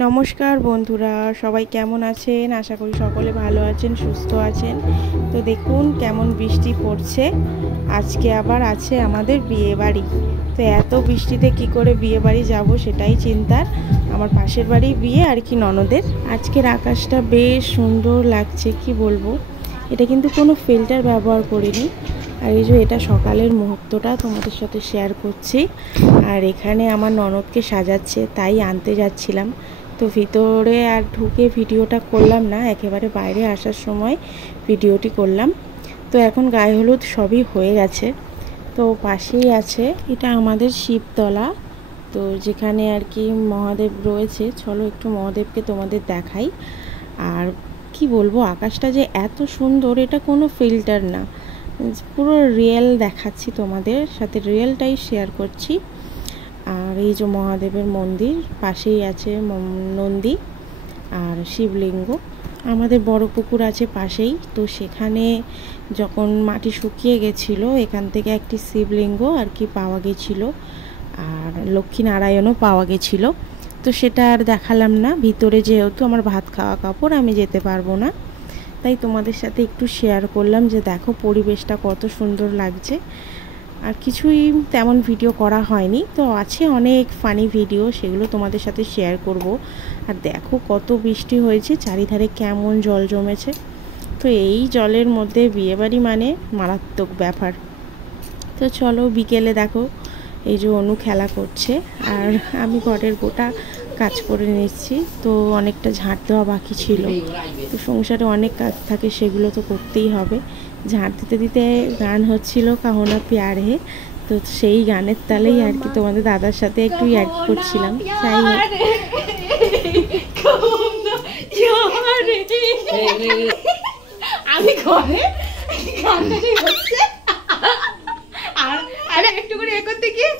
নমস্কার বন্ধুরা, সবাই কেমন আছেন? আশা করি সকলে ভালো আছেন, সুস্থ আছেন। তো দেখুন কেমন বৃষ্টি পড়ছে। আজকে আবার আছে আমাদের বিয়ে বাড়ি। তো এত বৃষ্টিতে কি করে বিয়ে বাড়ি যাব সেটাই চিন্তার। আমার পাশের বাড়ি বিয়ে আর কি, ননদের। আজকের আকাশটা বেশ সুন্দর লাগছে, কি বলবো। এটা কিন্তু কোনো ফিল্টার ব্যবহার করিনি। আর এই যে এটা সকালের মুহূর্তটা তোমাদের সাথে শেয়ার করছি। আর এখানে আমার ননদকে সাজাচ্ছে, তাই আনতে যাচ্ছিলাম। তো ভিতরে আর ঢুকে ভিডিওটা করলাম না, একেবারে বাইরে আসার সময় ভিডিওটি করলাম। তো এখন গায়ে হলুদ সবই হয়ে গেছে। তো পাশেই আছে, এটা আমাদের শিবতলা। তো যেখানে আর কি মহাদেব রয়েছে। চলো একটু মহাদেবকে তোমাদের দেখাই। আর কি বলবো, আকাশটা যে এত সুন্দর, এটা কোনো ফিল্টার না, পুরো রিয়েল দেখাচ্ছি তোমাদের সাথে, রিয়েলটাই শেয়ার করছি। আর এই যে মহাদেবের মন্দির, পাশেই আছে নন্দী আর শিবলিঙ্গ। আমাদের বড় পুকুর আছে পাশেই, তো সেখানে যখন মাটি শুকিয়ে গেছিলো, এখান থেকে একটি শিবলিঙ্গ আর কি পাওয়া গেছিলো, আর লক্ষ্মীনারায়ণও পাওয়া গেছিলো। তো সেটা আর দেখালাম না, ভিতরে যেহেতু আমার ভাত খাওয়া কাপড়, আমি যেতে পারবো না, তাই তোমাদের সাথে একটু শেয়ার করলাম যে দেখো পরিবেশটা কত সুন্দর লাগছে। আর কিছুই তেমন ভিডিও করা হয়নি, তো আছে অনেক ফানি ভিডিও, সেগুলো তোমাদের সাথে শেয়ার করব। আর দেখো কত বৃষ্টি হয়েছে, চারিধারে কেমন জল জমেছে। তো এই জলের মধ্যে বিয়েবাড়ি মানে মারাত্মক ব্যাপার। তো চলো, বিকেলে দেখো এই যে অনু খেলা করছে, আর আমি ঘরের গোটা কাজ করে নিচ্ছি। তো অনেকটা ঝাঁট দেওয়া বাকি ছিল, তো সংসারে অনেক কাজ থাকে, সেগুলো তো করতেই হবে। ঝাঁট দিতে দিতে গান হচ্ছিল কাহনা প্যার হে, তো সেই গানের তালেই আর কি তোমাদের দাদার সাথে একটু ইয়ার্কি করছিলাম। তাই আমি ঘরে আর একটু করে এ করতে গিয়ে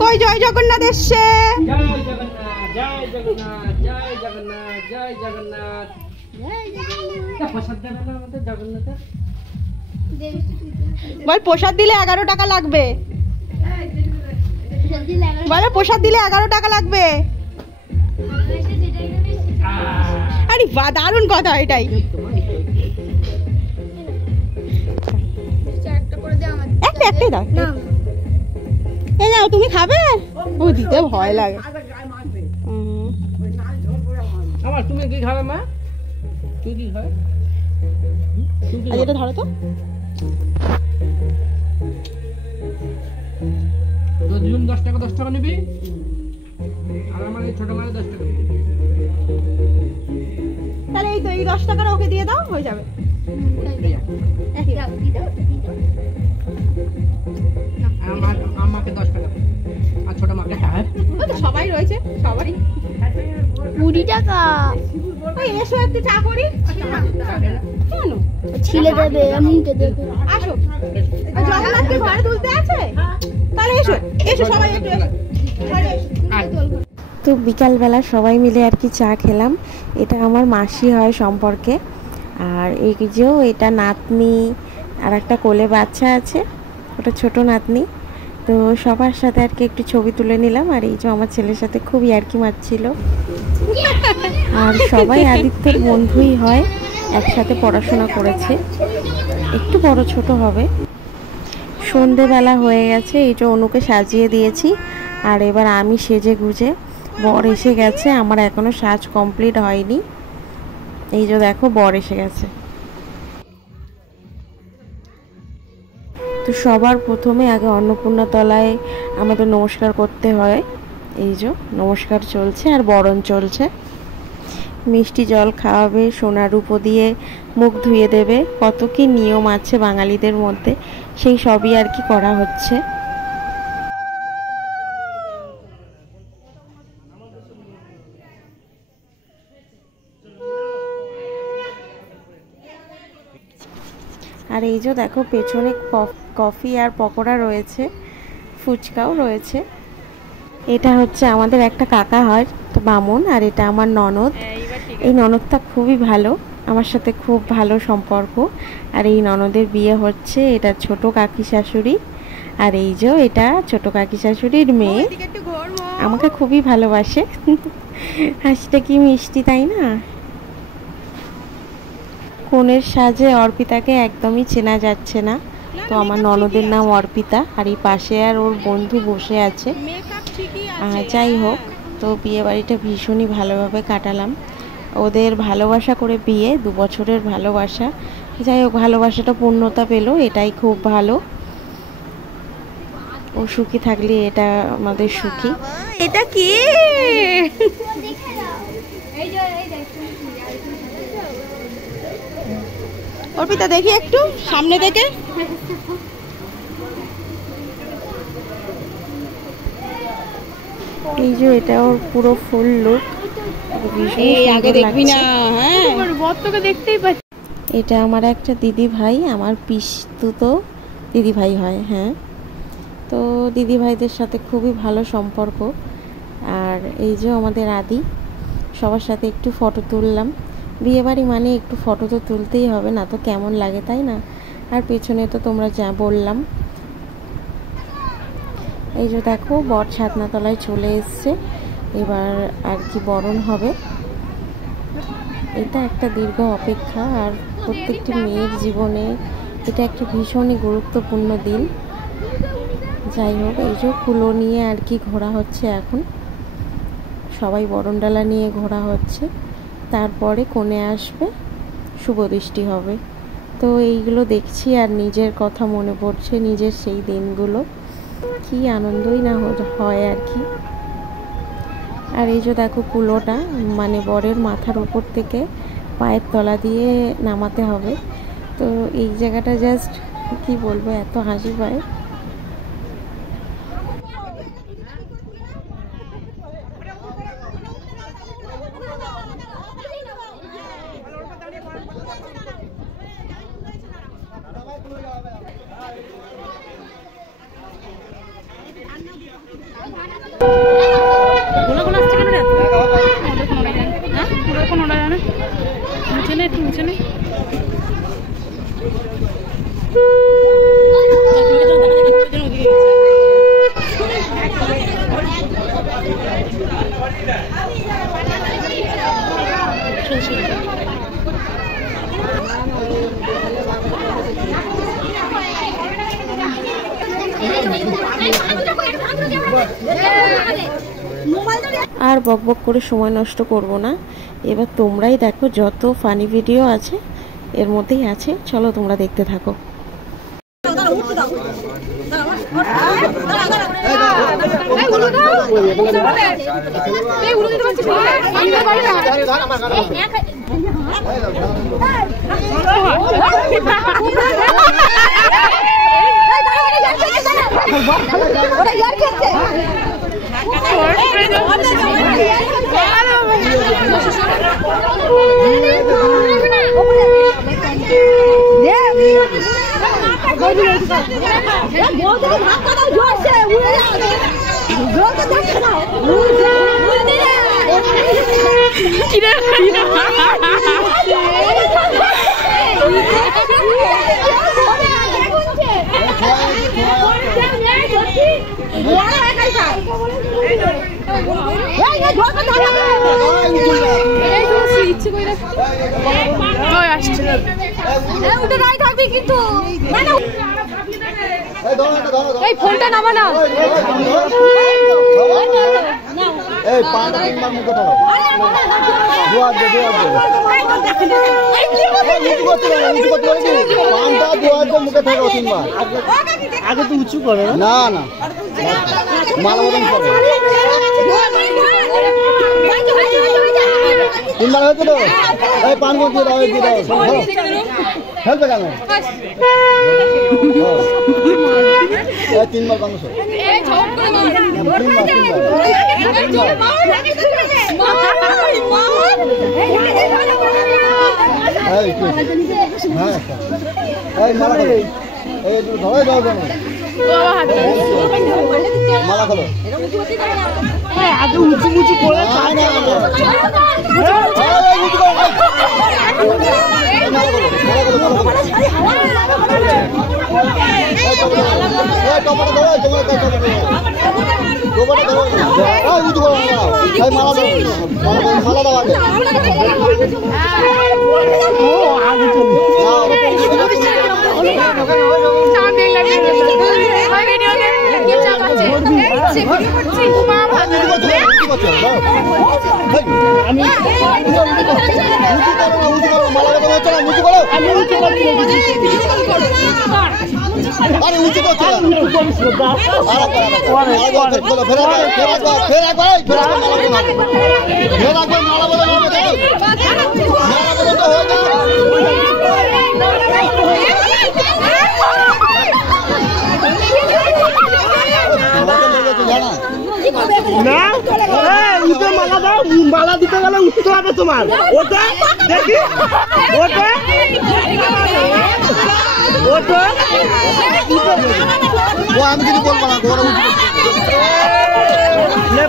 কই জয় জগন্নাথ এসছে। জয় জগন্নাথ, জয় জগন্নাথ, জয় জগন্নাথ, জয় জগন্নাথ, জয় জগন্নাথ। প্রসাদ দেবে না আমাদের জগন্নাথের? বল প্রসাদ দিলে 11 টাকা লাগবে। বলে প্রসাদ দিলে 11 টাকা লাগবে। আরে বাহ, দারুণ কথা এটাই। একটাই দাও। এই নাও, তুমি খাবে? ও দিতে ভয় লাগে। আমার তুমি কি খাবে মা? তুই কি খাবে? আজ এটা ধরো তো। তো দুজন 10 টাকা 10 টাকা নিবি, আর আমার এই ছোট মালে 10 টাকা নিবি। তাহলে এই তো এই 10 টাকাটা ওকে দিয়ে দাও, হয়ে যাবে। আমাকে 10 টাকা আর ছোট মাকে। হ্যাঁ সবাই রয়েছে, সবারই 20 টাকা। ওই এসো একটু চা করি। কেন ছিলে দেবে, এমনকে দেবে। আসো, জগন্নাথকে ঘরে তুলতে আছে, তাহলে এসো এসো সবাই একটু এসো। তো বিকালবেলা সবাই মিলে আর কি চা খেলাম। এটা আমার মাসি হয় সম্পর্কে। আর এই যে এটা নাতনি, আর একটা কোলে বাচ্চা আছে, ওটা ছোট নাতনি। তো সবার সাথে আর কি একটু ছবি তুলে নিলাম। আর এই যে আমার ছেলের সাথে খুব ইয়ার্কি মারছিল। আর সবাই আদিত্যর বন্ধুই হয়, একসাথে পড়াশোনা করেছে, একটু বড় ছোট হবে। সন্ধেবেলা হয়ে গেছে, এই যে অনুকে সাজিয়ে দিয়েছি। আর এবার আমি সেজে গুজে, বর এসে গেছে, আমার এখনো সাজ কমপ্লিট হয়নি। এই যে দেখো বর এসে গেছে। তো সবার প্রথমে আগে অন্নপূর্ণা তলায় আমাদের নমস্কার করতে হয়। এই যে নমস্কার চলছে আর বরণ চলছে। মিষ্টি জল খাওয়াবে, সোনার রূপো দিয়ে মুখ ধুয়ে দেবে, কত কি নিয়ম আছে বাঙালিদের মধ্যে, সেই সবই আর কি করা হচ্ছে। আর এই যে দেখো পেছনে কফি আর পকোড়া রয়েছে, ফুচকাও রয়েছে। এটা হচ্ছে আমাদের একটা কাকা হয় বামুন, আর এটা আমার ননদ। এই ননদটা খুবই ভালো, আমার সাথে খুব ভালো সম্পর্ক। আর এই ননদের বিয়ে হচ্ছে, এটা ছোট কাকি শাশুড়ি। আর এই যে এটা ছোট কাকি শাশুড়ির মেয়ে, আমাকে খুবই ভালোবাসে। হাসিটা কি মিষ্টি তাই না? কনের সাজে অর্পিতাকে একদমই চেনা যাচ্ছে না। তো আমার ননদের নাম অর্পিতা, আর এই পাশে আর ওর বন্ধু বসে আছে। যাই হোক, তো বিয়ে বাড়িটা ভীষণই ভালোভাবে কাটালাম। ওদের ভালোবাসা করে বিয়ে, 2 বছরের ভালোবাসা। যাই হোক, ভালোবাসাটা পূর্ণতা পেল, এটাই খুব ভালো। ও সুখী থাকলে এটা আমাদের সুখী। এটা কি? অর্পিতা দেখি একটু সামনে থেকে। এই যে এটা ওর পুরো ফুল লুক, আগে দেখবি না, হ্যাঁ বরটাকে দেখতেই পাচ্ছি। এটা আমার একটা দিদি ভাই, আমার পিসতুতো দিদি ভাই হয়। হ্যাঁ, তো দিদি ভাইদের সাথে খুবই ভালো সম্পর্ক। আর এই যে আমাদের আদি, সবার সাথে একটু ফটো তুললাম। বিয়েবাড়ি মানে একটু ফটো তো তুলতেই হবে, না তো কেমন লাগে তাই না? আর পেছনে তো তোমরা যা বললাম। এই যে দেখো, বর ছাতনাতলায় চলে এসছে, এবার আর কি বরণ হবে। এটা একটা দীর্ঘ অপেক্ষা, আর প্রত্যেকটি মেয়ের জীবনে এটা একটা ভীষণই গুরুত্বপূর্ণ দিন। যাই হোক, এই যে কুলো নিয়ে আর কি ঘোরা হচ্ছে এখন, সবাই বরণডালা নিয়ে ঘোরা হচ্ছে। তারপরে কোণে আসবে, শুভদৃষ্টি হবে। তো এইগুলো দেখছি আর নিজের কথা মনে পড়ছে, নিজের সেই দিনগুলো, কি আনন্দই না হয় আর কি। আর এই যে দেখো, কুলোটা মানে বরের মাথার উপর থেকে পায়ের তলা দিয়ে নামাতে হবে। তো এই জায়গাটা জাস্ট কি বলবো, এত হাসি পায়। আর বকবক করে সময় নষ্ট করব না, এবার তোমরাই দেখো, যত ফানি ভিডিও আছে এর মধ্যেই আছে। চলো তোমরা দেখতে থাকো। এই ফোনটা নামা না, এই পাঁচটা তিনবার মুখে ধরো, দুয়ার দে পাঁচটা দুয়ার দে মুখে থাকো তিনবার। আগে তো উঁচু করে না, না মালা বদন করে তিনবার হয়েছে তো। এই পান দিয়ে দাও, দিয়ে দাও, খেলবে কেন? তিনবার পান মালা খোলো। আগে উঁচু মুচু করে মালা দাও আগে। মালা দিতে গেলে উঠতে হবে তোমার। ওটা দেখি, ওটা ওটা আমি কিছু বলবো না।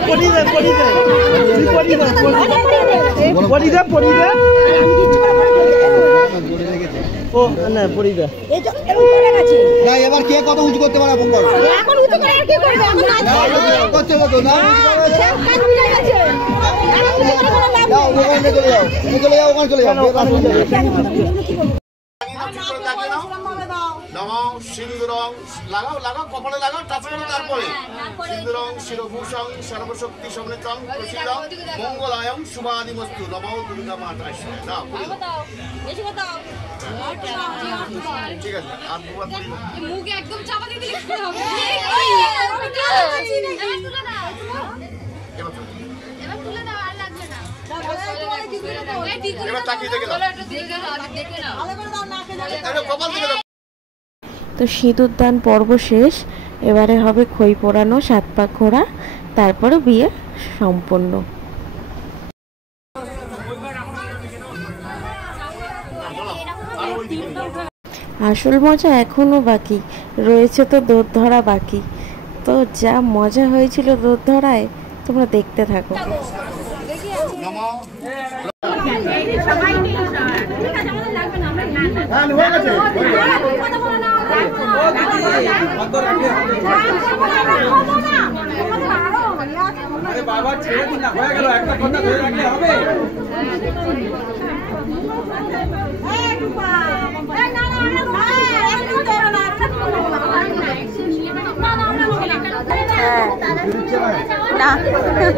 পড়ি দে, পড়ি দে, পড়ি দে, পড়ি দে, পড়ি দে। ও না, পড়ি দে। না এবার কে কত উঁচু করতে পারে এখন বল। এখন উঁচু করে আর কি করবে? এখন করছে না তো না। যাও ওখানে চলে যাও, চলে যাও, ওখানে চলে যাও। নমঃ সিন্দুরং লাগাও লাগাও কপালে লাগাও টাচ করো তারপরে সিন্দুরং শিরভূষং সর্বশক্তি সমৃদ্ধং প্রসিদ্ধং মঙ্গলায়ং শুভাদিমস্তু নমঃ দুর্গা মাতায় না ঠিক আছে আর দুবার মুখে একদম চাপা দিয়ে দিলে কি হবে? এবার তুলে দাও আর লাগবে না। এবার তাকিয়ে দেখে দাও, দেখে নাও। এটা কপাল থেকে দাও। তো সিঁদুর দান পর্ব শেষ, এবারে হবে খই পোড়ানো, 7 পাক ঘোরা, তারপরে বিয়ে সম্পন্ন। আসল মজা এখনো বাকি রয়েছে, তো দোর ধরা বাকি। তো যা মজা হয়েছিল দোর ধরায়, তোমরা দেখতে থাকো। বাবা ছেড়ে দিন না, হয়ে গেল একটা কথা ধরে রাখলে হবে। না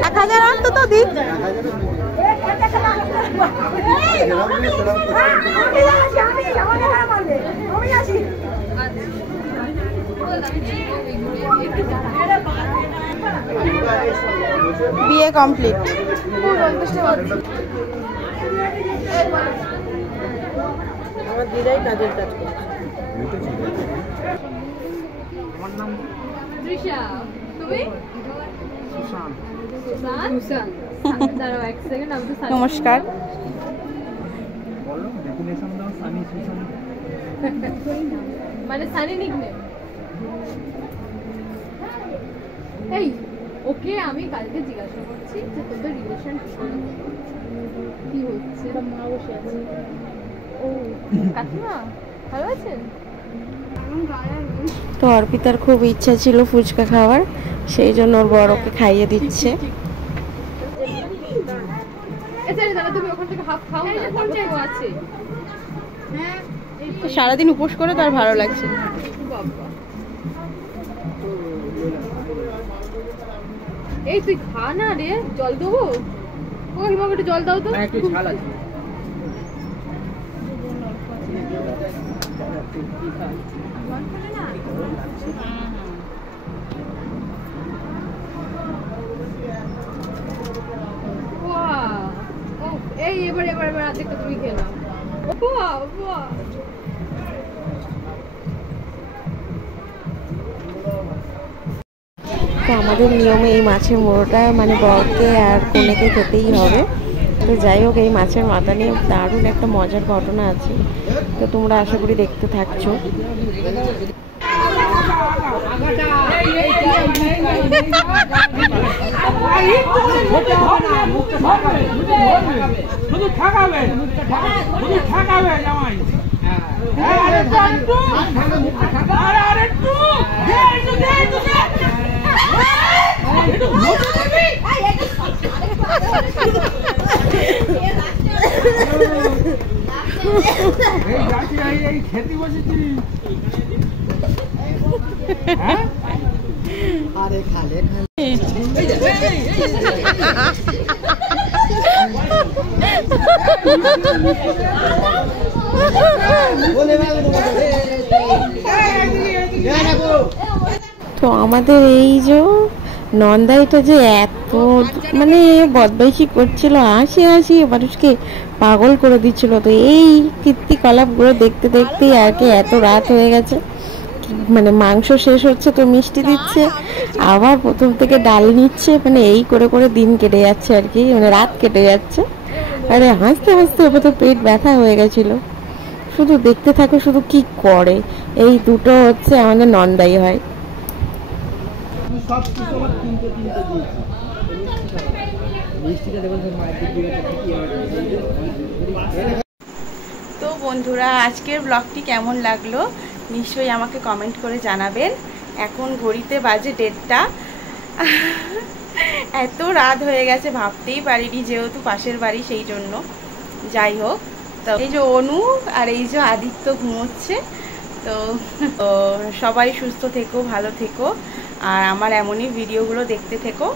1000 অন্তত দিক। বিয়ে কমপ্লিট। আমার দিদাই কাজের কাজ করছে। তৃষা, তুমি? সুশান। সুশান। দাঁড়াও এক সেকেন্ড, আমি তো নমস্কার। বলো ডেফিনেশন দাও সানি সুশান। মানে সানি নিকনেম। এই ওকে আমি কালকে জিজ্ঞাসা করছি যে তোদের রিলেশন কি হচ্ছে। মা বসে আছে। ও কাকিমা ভালো আছেন? তো অর্পিতার খুব ইচ্ছা ছিল ফুচকা খাওয়ার, সেই জন্য ওর বড়কে খাইয়ে দিচ্ছে। দাদা তুমি ওখান থেকে হাফ খাও না, তারপর ও আছে। হ্যাঁ সারাদিন উপোস করে তার ভালো লাগছে। এই তুই খা না রে, জল দেবো? ও হিমাকে একটু জল দাও তো। একটু ঝাল আছে। এই এবার এবার এবার অর্ধেকটা তুমি খেয়ে নাও। বাহ বাহ। তো আমাদের নিয়মে এই মাছের মোড়োটা মানে বরকে আর কনেকে খেতেই হবে। তো যাই হোক, এই মাছের মাথা নিয়ে দারুণ একটা মজার ঘটনা আছে, তো তোমরা আশা করি দেখতে থাকছো। শুধু ঠাকাবে জামাই। খেতে বসেছি আরে খালে তো আমাদের এই যে নন্দাইটা যে এত মানে বদমাইশি করছিল, হাসি হাসি মানুষকে পাগল করে দিচ্ছিল। তো এই কীর্তিকলাপগুলো দেখতে দেখতেই আর কি এত রাত হয়ে গেছে। মানে মাংস শেষ হচ্ছে তো মিষ্টি দিচ্ছে, আবার প্রথম থেকে ডাল নিচ্ছে, মানে এই করে করে দিন কেটে যাচ্ছে আর কি, মানে রাত কেটে যাচ্ছে। আরে হাসতে হাসতে ওপর তো পেট ব্যথা হয়ে গেছিল। শুধু দেখতে থাকো শুধু কি করে। এই দুটো হচ্ছে আমাদের নন্দাই হয়। তো বন্ধুরা আজকের ব্লগটি কেমন লাগলো নিশ্চয়ই আমাকে কমেন্ট করে জানাবেন। এখন ঘড়িতে বাজে 1:30। এত রাত হয়ে গেছে ভাবতেই পারিনি, যেহেতু পাশের বাড়ি সেই জন্য। যাই হোক, তো এই যে অনু আর এই যে আদিত্য ঘুমোচ্ছে। তো সবাই সুস্থ থেকো, ভালো থেকো, আর আমার এমনই ভিডিওগুলো দেখতে থেকো।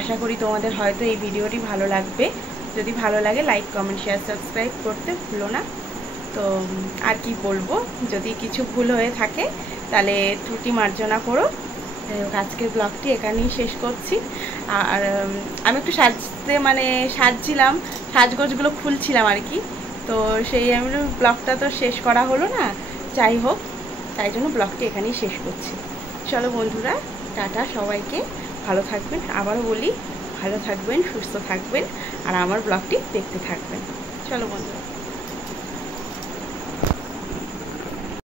আশা করি তোমাদের হয়তো এই ভিডিওটি ভালো লাগবে। যদি ভালো লাগে লাইক, কমেন্ট, শেয়ার, সাবস্ক্রাইব করতে ভুলো না। তো আর কি বলবো, যদি কিছু ভুল হয়ে থাকে তাহলে ত্রুটি মার্জনা করো। আজকের ব্লগটি এখানেই শেষ করছি। আর আমি একটু সাজছিলাম, সাজগোজগুলো খুলছিলাম আর কি। তো সেই আমি ব্লগটা তো শেষ করা হলো না, যাই হোক, তাই জন্য ব্লগটি এখানেই শেষ করছি। চলো বন্ধুরা, টাটা সবাইকে, ভালো থাকবেন। আবারও বলি, ভালো থাকবেন, সুস্থ থাকবেন, আর আমার ব্লগটি দেখতে থাকবেন। চলো বন্ধুরা।